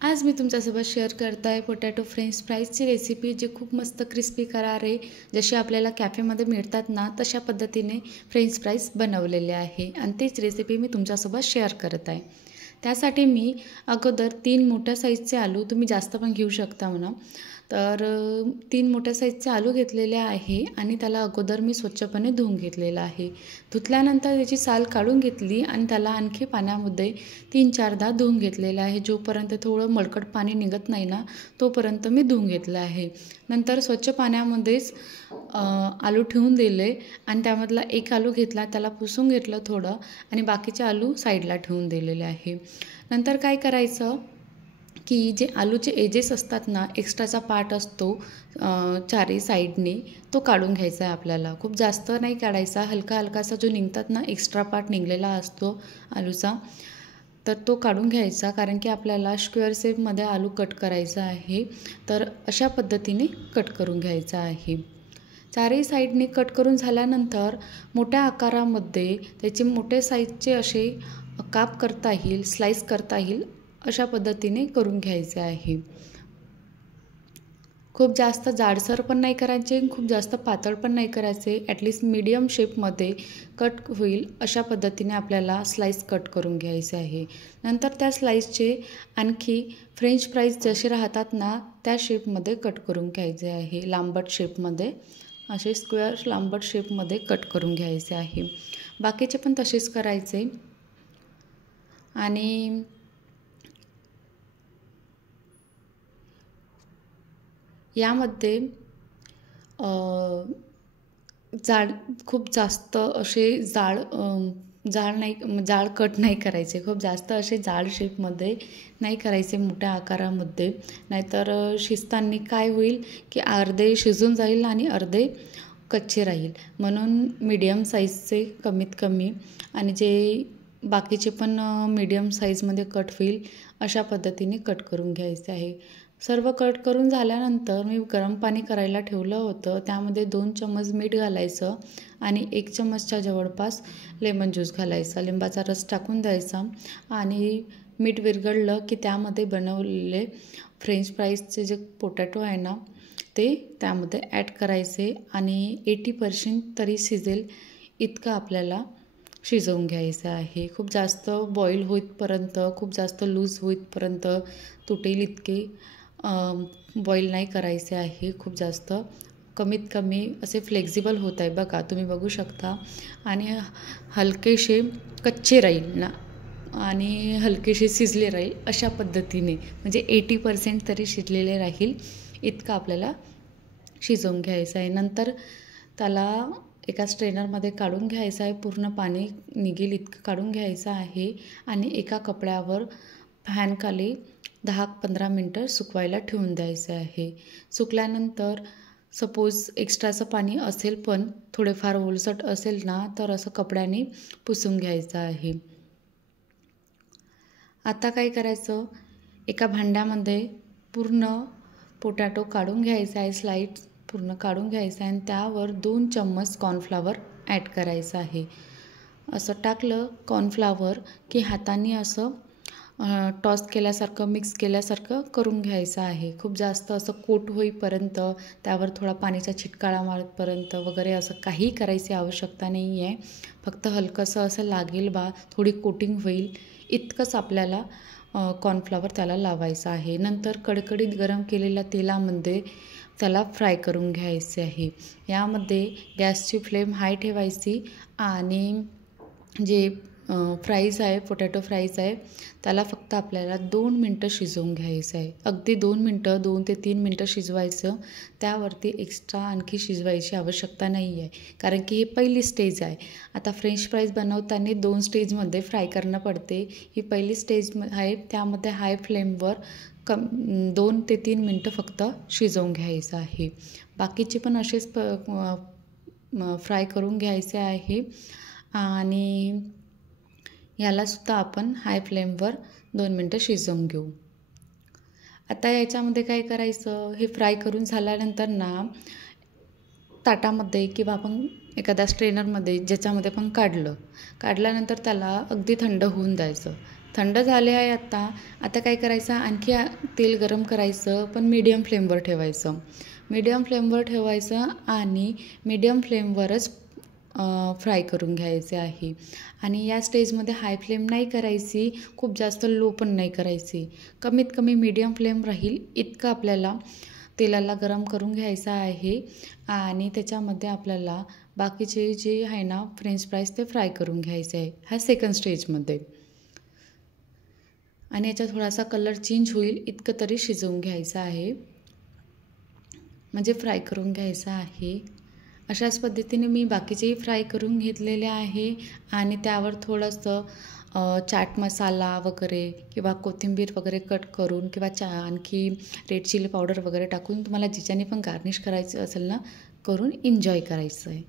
आज मी तुमच्यासोबत शेअर करत आहे पोटॅटो फ्रेंच फ्राईजची रेसिपी, जी खूप मस्त क्रिस्पी करार आहे. जशी आपल्याला कॅफेमध्ये मिळतात ना, तशा पद्धतीने फ्रेंच फ्राईज बनवलेले आहे आणि तीच रेसिपी मी तुमच्यासोबत शेअर करत आहे. त्यासाठी मी अगोदर 3 मोठ्या साईजचे आलू, तुम्ही जास्त पण घेऊ शकता म्हणा, तर 3 मोठ्या साईजचे आलू घेतलेले आहे आणि त्याला अगोदर मी स्वच्छपणे धुवून घेतलेलं आहे. धुतल्यानंतर त्याची साल काढून घेतली आणि त्याला आणखी पाण्यामध्ये 3-4दा धुवून घेतलेलं आहे. जोपर्यंत थोडं मळकट पाणी निघत नाही ना, तोपर्यंत मी धुवून घेतलं आहे. नंतर स्वच्छ पाण्यामध्येच आलू ठेवून दिले आणि त्यामधला एक आलू घेतला, त्याला पुसून घेतलं थोडं आणि बाकीचे आलू साईडला ठेवून दिलेले आहे. नंतर काय करायचं की जे आलूचे एजेस असतात ना, एक्स्ट्राचा पार्ट असतो चारही साईडने, तो काढून घ्यायचा आहे आपल्याला. खूप जास्त नाही काढायचा, हलका हलकासा जो निघतात ना, एक्स्ट्रा पार्ट निघलेला असतो आलूचा, तर तो काढून घ्यायचा. कारण की आपल्याला स्क्वेअर शेपमध्ये आलू कट करायचा आहे, तर अशा पद्धतीने कट करून घ्यायचा आहे. चारही साईडने कट करून झाल्यानंतर मोठ्या आकारामध्ये त्याचे मोठे साईजचे असे काप करता येईल, स्लाईस करता येईल, अशा पद्धतीने करून घ्यायचे आहे. खूप जास्त जाडसर पण नाही करायचे, खूप जास्त पातळ पण नाही करायचे. ॲटलिस्ट मीडियम शेपमध्ये कट होईल अशा पद्धतीने आपल्याला स्लाईस कट करून घ्यायचे आहे. नंतर त्या स्लाईसचे आणखी फ्रेंच फ्राईज जसे राहतात ना, त्या शेपमध्ये कट करून घ्यायचे आहे. लांबट शेपमध्ये, असे स्क्वेअर लांबट शेपमध्ये कट करून घ्यायचे आहे. बाकीचे पण तसेच करायचे. आणि यामध्ये खूप जास्त असे जाड कट नाही करायचे. खूप जास्त असे जाड शेपमध्ये नाही करायचे, मोठ्या आकारामध्ये. नाहीतर शिजताना काय होईल की अर्धे शिजून जाईल आणि अर्धे कच्चे राहील. म्हणून मीडियम साईजचे कमीत कमी आणि जे बाकीचे पण मीडियम साईजमध्ये कट होईल अशा पद्धतीने कट करून घ्यायचे आहे. सर्व कट करून झाल्यानंतर मी गरम पाणी करायला ठेवलं होतं. त्यामध्ये 2 चम्मच मीठ घालायचं आणि 1 चम्मचच्या जवळपास लेमन ज्यूस घालायचा. लिंबाचा रस टाकून द्यायचा आणि मीठ विरघळलं की त्यामध्ये बनवलेले फ्रेंच फ्राईजचे जे पोटॅटो आहे ना, ते त्यामध्ये ॲड करायचे आणि 80% तरी शिजेल इतकं आपल्याला शिजवून घ्यायचं आहे. खूप जास्त बॉईल होईपर्यंत, खूप जास्त लूज होईपर्यंत, तुटेल इतके बॉईल नाही करायचे आहे. खूप जास्त कमीत कमी असे फ्लेक्झिबल होत आहे बघा, तुम्ही बघू शकता. आणि हलकेसे कच्चे राहील ना आणि हलकेसे शिजले राहील अशा पद्धतीने, म्हणजे 80% तरी शिजलेले राहील इतकं आपल्याला शिजवून घ्यायचं आहे. नंतर त्याला एका स्ट्रेनरमध्ये काढून घ्यायचं आहे. पूर्ण पाणी निघेल इतकं काढून घ्यायचं आहे आणि एका कपड्यावर फॅनखाली 10-15 मिनटं सुकवायला ठेवून द्यायचं आहे. सुकल्यानंतर सपोज एक्स्ट्राचं पाणी असेल पण थोडेफार ओलसट असेल ना, तर असं कपड्याने पुसून घ्यायचं आहे. आता काय करायचं, एका भांड्यामध्ये पूर्ण पोटॅटो काढून घ्यायचा आहे, स्लाइस पूर्ण काढून घ्यायचा आहे आणि त्यावर 2 चम्मच कॉर्नफ्लॉवर ॲड करायचं आहे. असं टाकलं कॉर्नफ्लॉवर की हाताने असं टॉस केल्यासारखं, मिक्स केल्यासारखं करून घ्यायचं आहे. खूप जास्त असं कोट होईपर्यंत, त्यावर थोडा पाण्याचा चिटकाळा मारेपर्यंत वगैरे असं काही करायची आवश्यकता नाही आहे. फक्त हलकंसं असं लागेल बा, थोडी कोटिंग होईल इतकंच आपल्याला कॉर्नफ्लॉवर त्याला लावायचं आहे. नंतर कडकडीत गरम केलेल्या तेलामध्ये त्याला फ्राय करून घ्यायचे आहे. यामध्ये गॅसची फ्लेम हाय ठेवायची आणि जे फ्राईज आहे, पोटॅटो फ्राईज आहे, त्याला फक्त आपल्याला 2 मिनटं शिजवून घ्यायचं आहे. अगदी 2 मिनटं, 2 ते 3 मिनटं शिजवायचं. त्यावरती एक्स्ट्रा आणखी शिजवायची आवश्यकता नाही आहे, कारण की ही पहिली स्टेज आहे. आता फ्रेंच फ्राईज बनवताना 2 स्टेजमध्ये फ्राय करणं पडते. ही पहिली स्टेज आहे, त्यामध्ये हाय फ्लेमवर 2 ते 3 मिनटं फक्त शिजवून घ्यायचं आहे. बाकीचे पण असेच फ्राय करून घ्यायचे आहे आणि यालासुद्धा आपण हाय फ्लेमवर 2 मिनटं शिजवून घेऊ. आता याच्यामध्ये काय करायचं, हे फ्राय करून झाल्यानंतर ना, ताटामध्ये किंवा आपण एखाद्या स्ट्रेनरमध्ये ज्याच्यामध्ये पण काढल्यानंतर त्याला अगदी थंड होऊन द्यायचं. थंड झाले आहे आता. आता काय करायचं, आणखी तेल गरम करायचं, पण मीडियम फ्लेमवर ठेवायचं. मीडियम फ्लेमवर ठेवायचं आणि मीडियम फ्लेमवरच फ्राय करून घ्यायचे आहे. आणि या स्टेजमध्ये हाय फ्लेम नाही करायची, खूप जास्त लो पण नाही करायची. कमीत कमी मीडियम फ्लेम राहील इतकं आपल्याला तेलाला गरम करून घ्यायचं आहे. आणि त्याच्यामध्ये आपल्याला बाकीचे जे आहे ना फ्रेंच फ्राईज ते फ्राय करून घ्यायचे आहे ह्या सेकंड स्टेजमध्ये. आणि याचा थोडासा कलर चेंज होईल इतकं तरी शिजवून घ्यायचं आहे, म्हणजे फ्राय करून घ्यायचं आहे. अशाच पद्धतीने मी बाकीचेही फ्राय करून घेतलेले आहे. आणि त्यावर थोडंसं चाट मसाला वगैरे किंवा कोथिंबीर वगैरे कट करून किंवा आणखी रेड चिली पावडर वगैरे टाकून तुम्हाला ज्याच्याने पण गार्निश करायचं असेल ना, करून एन्जॉय करायचं आहे.